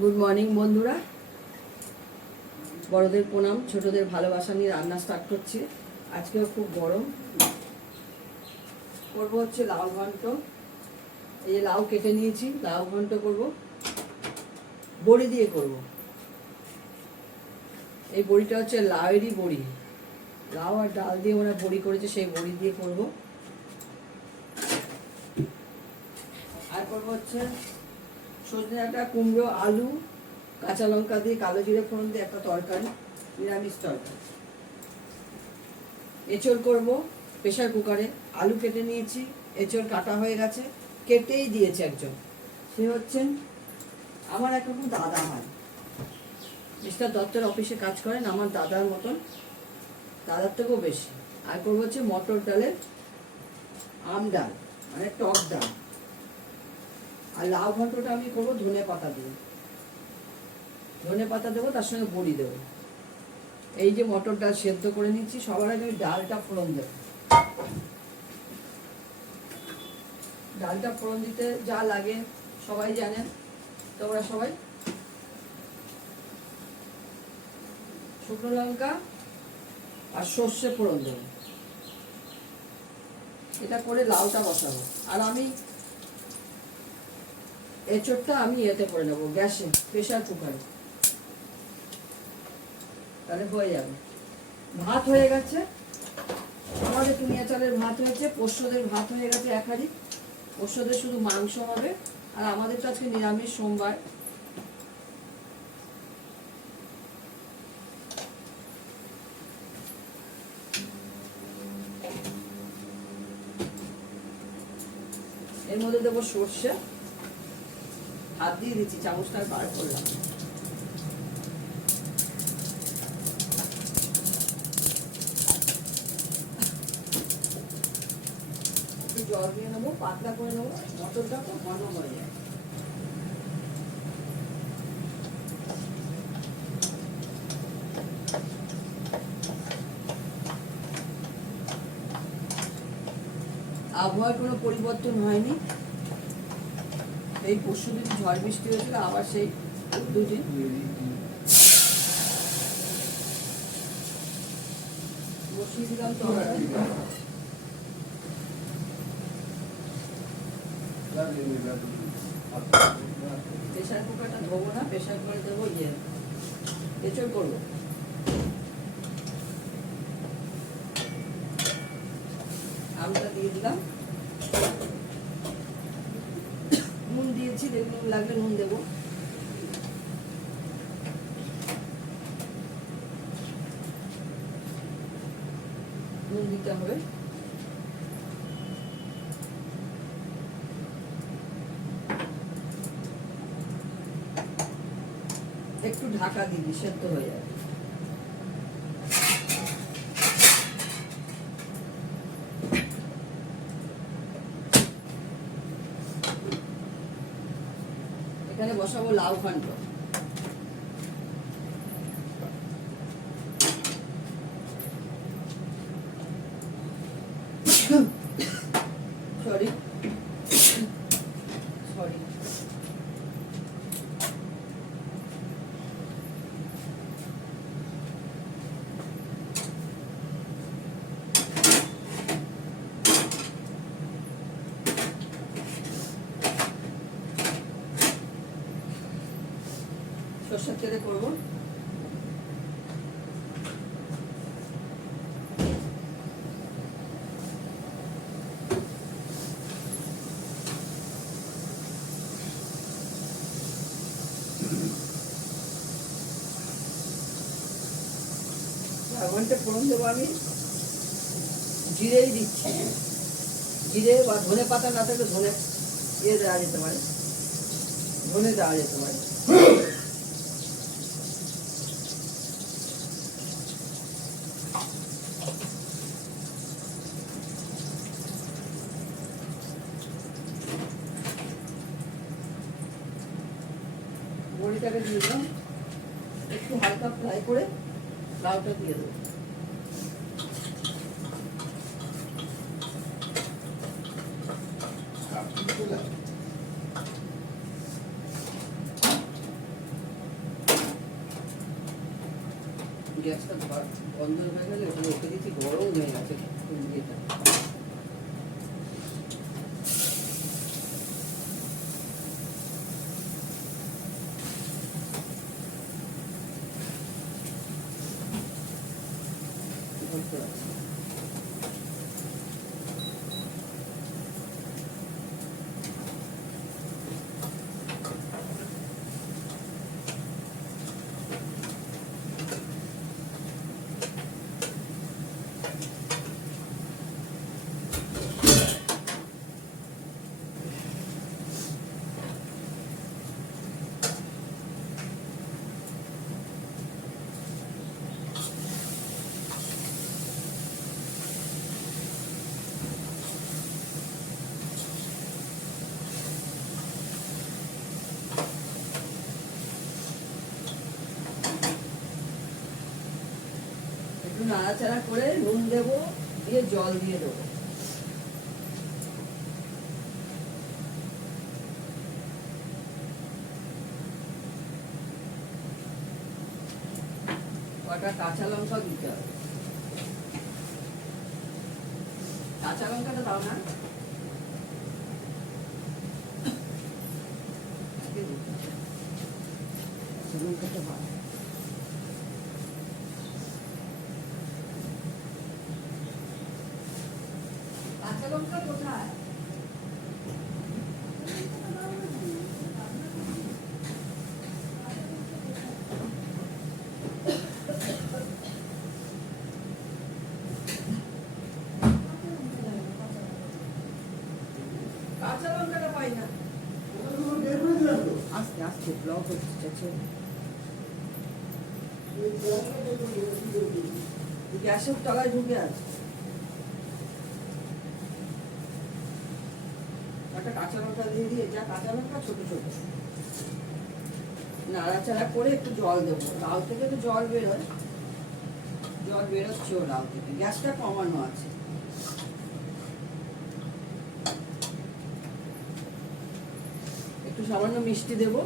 Good morning বন্ধুরা, বড়দের প্রণাম, ছোটদের ভালোবাসা নিয়ে রান্না স্টার্ট করছি। আজকেও খুব গরম। করব হচ্ছে লাউ ঘন্ট। এই যে লাউ কেটে নিয়েছি, লাউ ঘন্ট করব, বড়ি দিয়ে করব। এই বড়িটা হচ্ছে লাউয়েরই বড়ি, লাউ আর ডাল দিয়ে ওরা বড়ি করেছে, সেই বড়ি দিয়ে করব। আর করব হচ্ছে সজনে ডাঁটা, কুমড়ো, আলু, কাঁচা লঙ্কা দিয়ে কালো জিরে ফোড়ন দিয়ে একটা তরকারি, নিরামিষ তরকারি। এঁচড় করব প্রেশার কুকারে। আলু কেটে নিয়েছি, এঁচড় কাটা হয়ে গেছে, কেটেই দিয়েছে একজন। সে হচ্ছেন আমার একরকম দাদা হয়, মিস্টার দত্তের অফিসে কাজ করেন, আমার দাদার মতন, দাদার থেকেও বেশি। আর করবো হচ্ছে মটর ডালের আম ডাল, মানে টক ডাল। আর লাউ ঘন্টটা আমি করবো ধনে পাতা দিয়ে, ধনে পাতা দেবো, তার সঙ্গে বড়ি দেবো। এই যে মটর ডাল সেদ্ধ করে নিচ্ছি, সবার আগে আমি ডালটা ফোড়ন দেবো। ডালটা ফোড়ন দিতে যা লাগে সবাই জানেন, তোমরা সবাই। শুকনো লঙ্কা আর সর্ষে ফোড়ন দেবো, এটা করে লাউটা বসাবো। আর আমি এঁচড়টা আমি এতে করে নেবো গ্যাসে, প্রেশার কুকারে, তাহলে হয়ে যাবে। ভাত হয়ে গেছে আমাদের, টুনিয়া চালের ভাত হয়েছে, পোষ্যদের ভাত হয়ে গেছে এক হাঁড়ি। পোষ্যদের শুধু মাংস হবে, আর আমাদের তো আজকে নিরামিষ সোমবার। এর মধ্যে দেবো সর্ষে, হাত দিয়ে দিচ্ছি, চামচটা বার করলাম। একটু জল দিয়ে নেবো, পাতলা করে নেবো, মটরটা খুব ঘন হয়ে যায়। আবহাওয়ার কোনো পরিবর্তন হয়নি, এই পরশুদিন ঝড় বৃষ্টি হয়েছিল, আবার সেই দুদিন। বসিয়ে দিলাম তো। প্রেশার কুকারটা ধোবো না, প্রেশার কুকারে দেবো এঁচড় করবো। আমটা দিয়ে দিলাম, নুন দিয়েছি, নুন লাগলে নুন দেবো। নুন দিতে হবে। একটু ঢাকা দিবি, সেদ্ধ হয়ে যাবে। এখানে বসাবো লাউ ঘন্ট। সরি সরি, সর্ষের তেলে করবো। ঘন্টা ফোড়ন দেবো আমি, জিরেই দিচ্ছি। জিরে বা ধনে পাতা না থাকলে ধনে দেওয়া যেতে পারে, ধনে দেওয়া যেতে পারে। বড়িটাকে দিয়ে দিলাম, একটু হালকা ফ্রাই করে লাউটা দিয়ে দেবো। গ্যাসটা বন্ধ হয়ে গেলে ওটা রেখে দিচ্ছি, গরম হয়ে গেছে এটা। একটু নাড়াচাড়া করে নুন দেবো, দিয়ে জল দিয়ে দেবো। কটা কাঁচা লঙ্কা দিতে হবে। কাঁচা লঙ্কাটা দাও না, লঙ্কাটা ভালো। কাঁচা লঙ্কা কোথায়? কাঁচা লঙ্কাটা পাই না। আস্তে আস্তে ব্লক হচ্ছে, গ্যাসের তলায় ঢুকে আছে। একটা কাঁচা লঙ্কা দিয়ে দিয়ে, যা কাঁচা লঙ্কা ছোট ছোট, নাড়াচাড়া করে একটু জল দেবো। লাউ থেকে তো জল বেরোয়, জল বেরোচ্ছেও লাউ থেকে, গ্যাসটা কমানো আছে। একটু সামান্য মিষ্টি দেবো,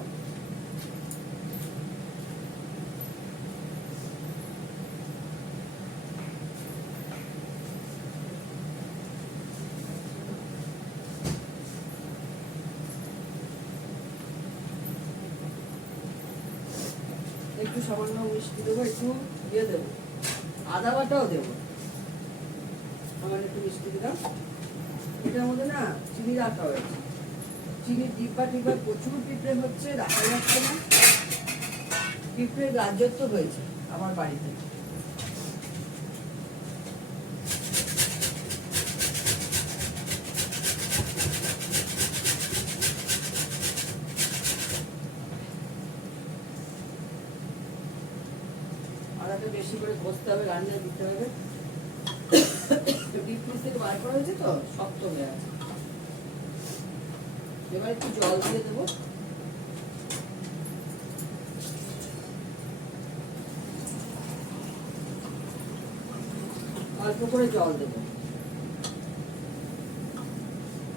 একটু সামান্য মিষ্টি দেবো, একটু দিয়ে দেবো, আদা বাটাও দেবো। আমার একটু মিষ্টি দিলাম। এটার মধ্যে না চিনি রাখা হয়েছে, চিনির ডিব্বা ডিব্বা প্রচুর পিঁপড়ে হচ্ছে, রাখা যাচ্ছে না। পিঁপড়ের রাজত্ব হয়েছে আমার বাড়িতে। আদাটা বেশি করে কষতে হবে, রান্নায় দিতে হবে। ডিপ ফ্রিজ থেকে বার করা হয়েছে তো, শক্ত হয়ে আছে। এবার একটু জল দিয়ে দেবো, অল্প করে জল দেবো,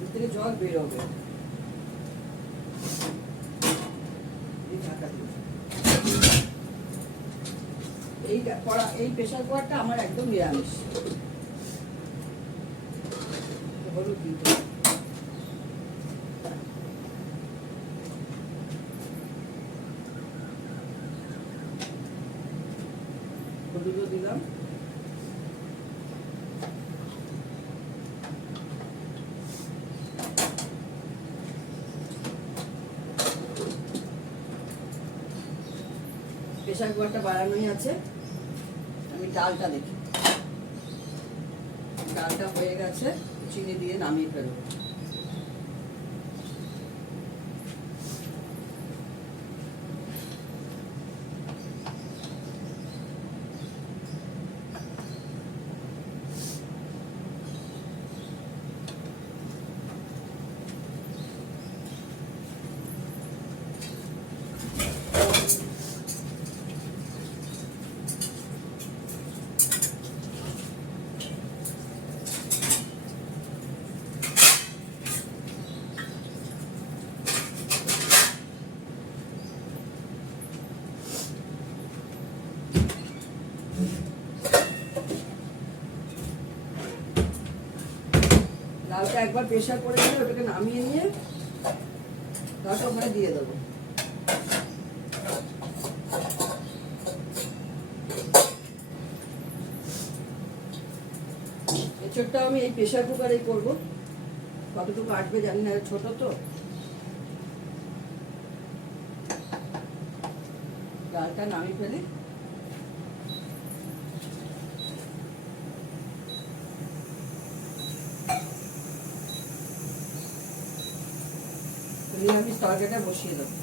এর থেকে জল বেরোবে। ঢাকা দিয়ে এই প্রেসার কুকারটা আমার একদম নিরামিষ। হলুদ দিতে হলুদও দিলাম, প্রেসার কুকারটা বাড়ানোই আছে। আমি ডালটা দেখি, ডালটা হয়ে গেছে, চিনি দিয়ে নামিয়ে ফেলবো। লাউটা একবার প্রেশার করে গেলে ওটাকে নামিয়ে নিয়ে লাউটা ওখানে দিয়ে দেবো। এঁচোড়টা আমি এই প্রেশার কুকারেই করবো, কতটুকু আসবে জানি না, ছোট তো। ডালটা নামিয়ে ফেলি। নিরামিষ তরকারিটা বসিয়ে দেবো।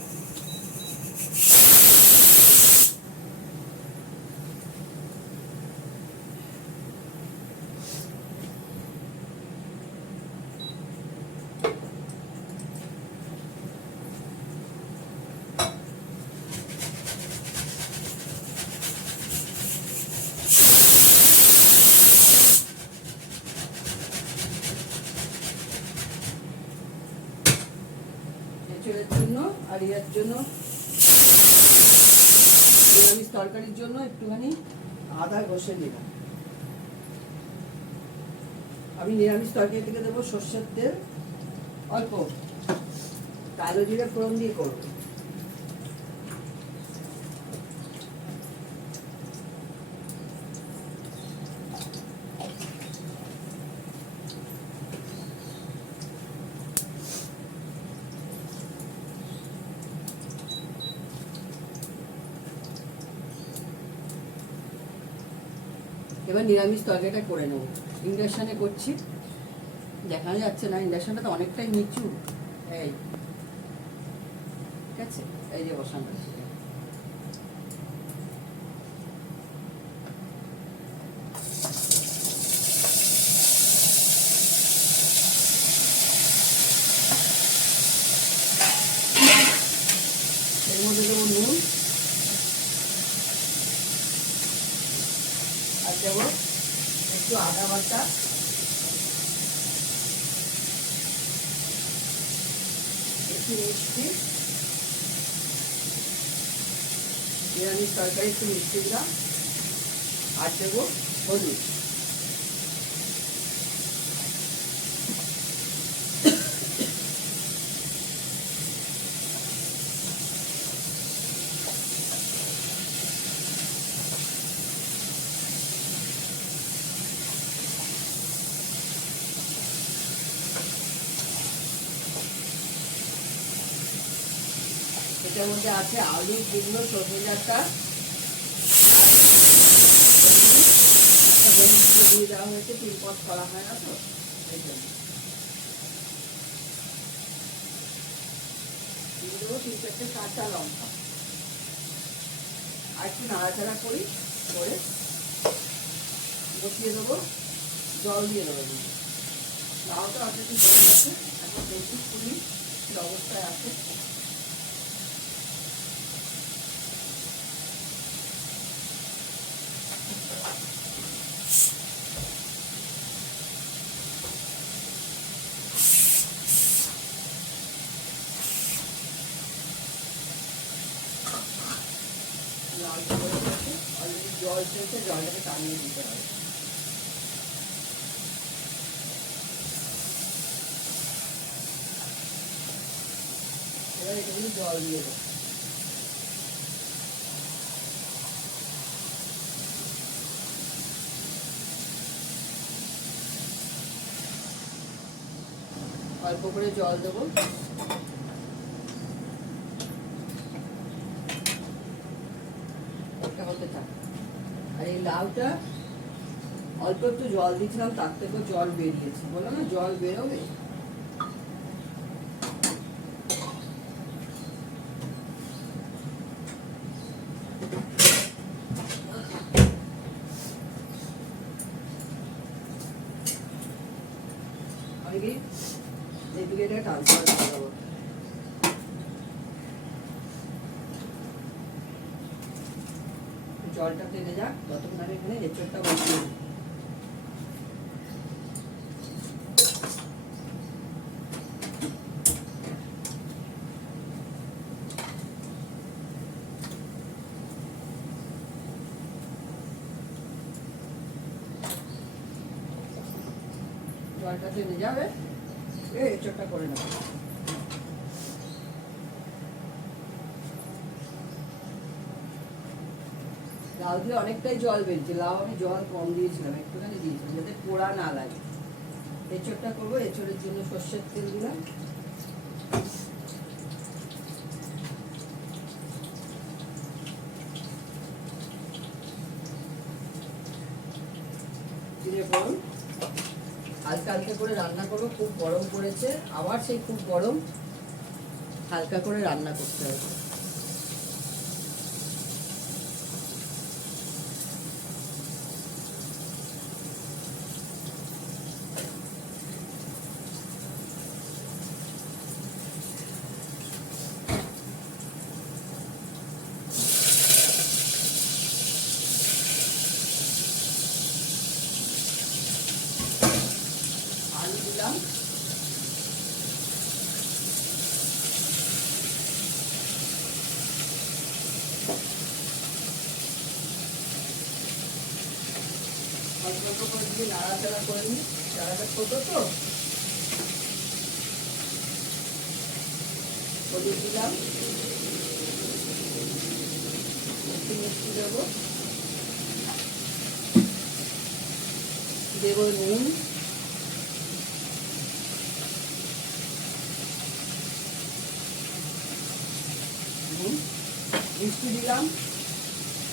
এঁচোড়ের জন্য আর ইয়ার জন্য, নিরামিষ তরকারির জন্য একটুখানি আদা ঘষে নিলাম। আমি নিরামিষ তরকারি থেকে দেবো সর্ষের তেল অল্প, কালো জিরে ফোড়ন দিয়ে করবো। এবার নিরামিষ তরকারিটা করে নেবো। ইন্ডাকশানে করছি, দেখানো যাচ্ছে না, ইন্ডাকশানটা তো অনেকটাই নিচু। এই ঠিক আছে, এই যে বসানো আছে। এর মধ্যে দেবো নুন আর দেবো একটু আদা বাটা, একটু মিষ্টি, নিরামিষ তরকারি একটু মিষ্টি দিলাম, আর দেবো হলুদ। এটার মধ্যে আছে আলু, কুমড়ো, সজনে ডাঁটা দিয়ে দেওয়া হয়েছে, 3 পদ করা হয় না তো এই জন্য। দিয়ে দেবো 3-4টে কাঁচা লঙ্কা, আর একটু নাড়াচাড়া করি, করে বসিয়ে দেবো, জল দিয়ে দেবো। লাউটা আছে একটু বসে গেছে, এখন বেশি খুলি অবস্থায় আছে। লাউটা বসে গেছে, অলরেডি জল ছেড়েছে, জলটাকে টানিয়ে দিতে হবে। এবার একটু জল দিয়ে দেবো। অল্প করে জল দেবো। একটা হতে থাক। আর এই লাউটা অল্প একটু জল দিয়েছিলাম, তার থেকেও জল বেরিয়েছে, বললাম না জল বেরোবে। আমি কি এদিকে এটা ট্রান্সফার করে দেবো। জলটা টেনে যাক, ততক্ষণ আমি এখানে এঁচোড়টা বসিয়ে দিই। জলটা টেনে যাবে। এঁচোড়টা করে নেব। লাউ দিয়ে অনেকটাই জল বেরিয়েছে, লাউ আমি জল কম দিয়েছিলাম, একটুখানি দিয়েছিলাম যাতে পোড়া না লাগে। এঁচোড়টা করবো, এঁচোড়ের জন্য সর্ষের তেল দিলাম, জিরে ফোড়ন, হালকা হালকা করে রান্না করবো। খুব গরম পড়েছে, আবার সেই খুব গরম, হালকা করে রান্না করতে হবে। আলু দিলাম, অল্প অল্প করে দিয়ে নাড়াচাড়া করে নিই, চারাটা ছোটো তো। হলুদ দিলাম, একটু মিষ্টি দেবো, দেবো নুন, মিষ্টি দিলাম,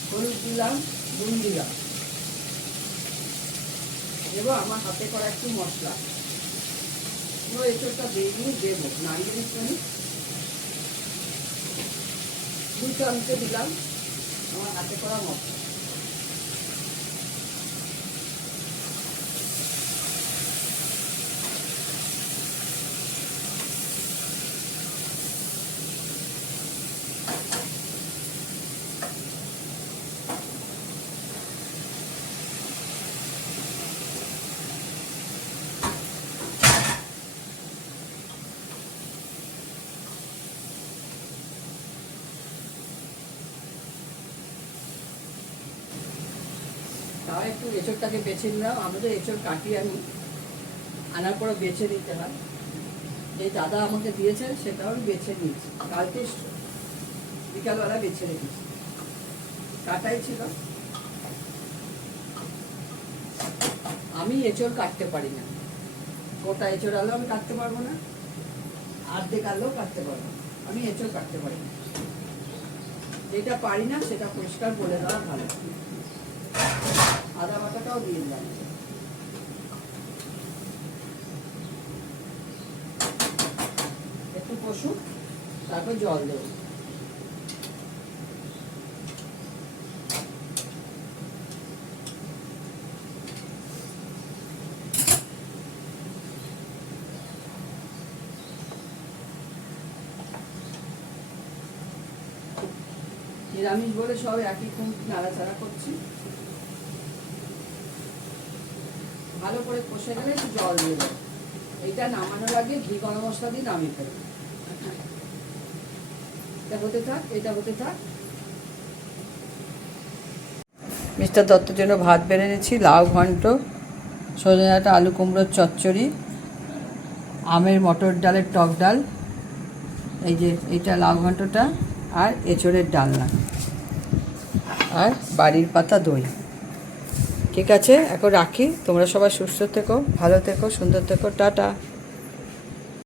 হলুদ দিলাম, নুন দিলাম, দেবো আমার হাতে করা একটু মশলা। পুরো এঁচোড়টা দিয়ে দেবো, নাড়িয়ে দিচ্ছি। 2 চামচে দিলাম আমার হাতে করা মশলা। তাও একটু এঁচোড়টাকে বেছে নিলাম, আমাদের এঁচোড় কাটি আমি, আনার পরে বেছে নিতে হয়। যে দাদা আমাকে দিয়েছেন সেটাও আমি বেছে নিয়েছি, কালকে বিকালবেলা বেছে রেখেছি, কাটাই ছিল। আমি এঁচোড় কাটতে পারি না, গোটা এঁচোড় আলু আমি কাটতে পারবো না, অর্ধেক আলুও কাটতে পারবো না, আমি এঁচোড় কাটতে পারি না। যেটা পারি না সেটা পরিষ্কার বলে দেওয়া ভালো। আদা বাটাটাও দিয়ে দিলাম, একটু কষুন, তারপর জল দেব। নিরামিষ বলে সব একই খুব নাড়াচাড়া করছি। ভালো করে কষে গেলে একটু জল দিয়ে দেবো। এইটা নামানোর আগে ঘি গরম মশলা দিয়ে নামিয়ে ফেলবো। এটা হতে থাক, এটা হতে থাক। মিস্টার দত্তর জন্য ভাত বেড়ে নিয়েছি, লাউ ঘন্ট, সজনে ডাঁটা আলু কুমড়োর চচ্চড়ি, আমের মটর ডালের টক ডাল, এই যে এইটা লাউ ঘন্টটা, আর এঁচোড়ের ডালনা, আর বাড়ির পাতা দই। ঠিক আছে, এখন রাখি। তোমরা সবাই সুস্থ থেকো, ভালো থেকো, সুন্দর থেকো, টাটা।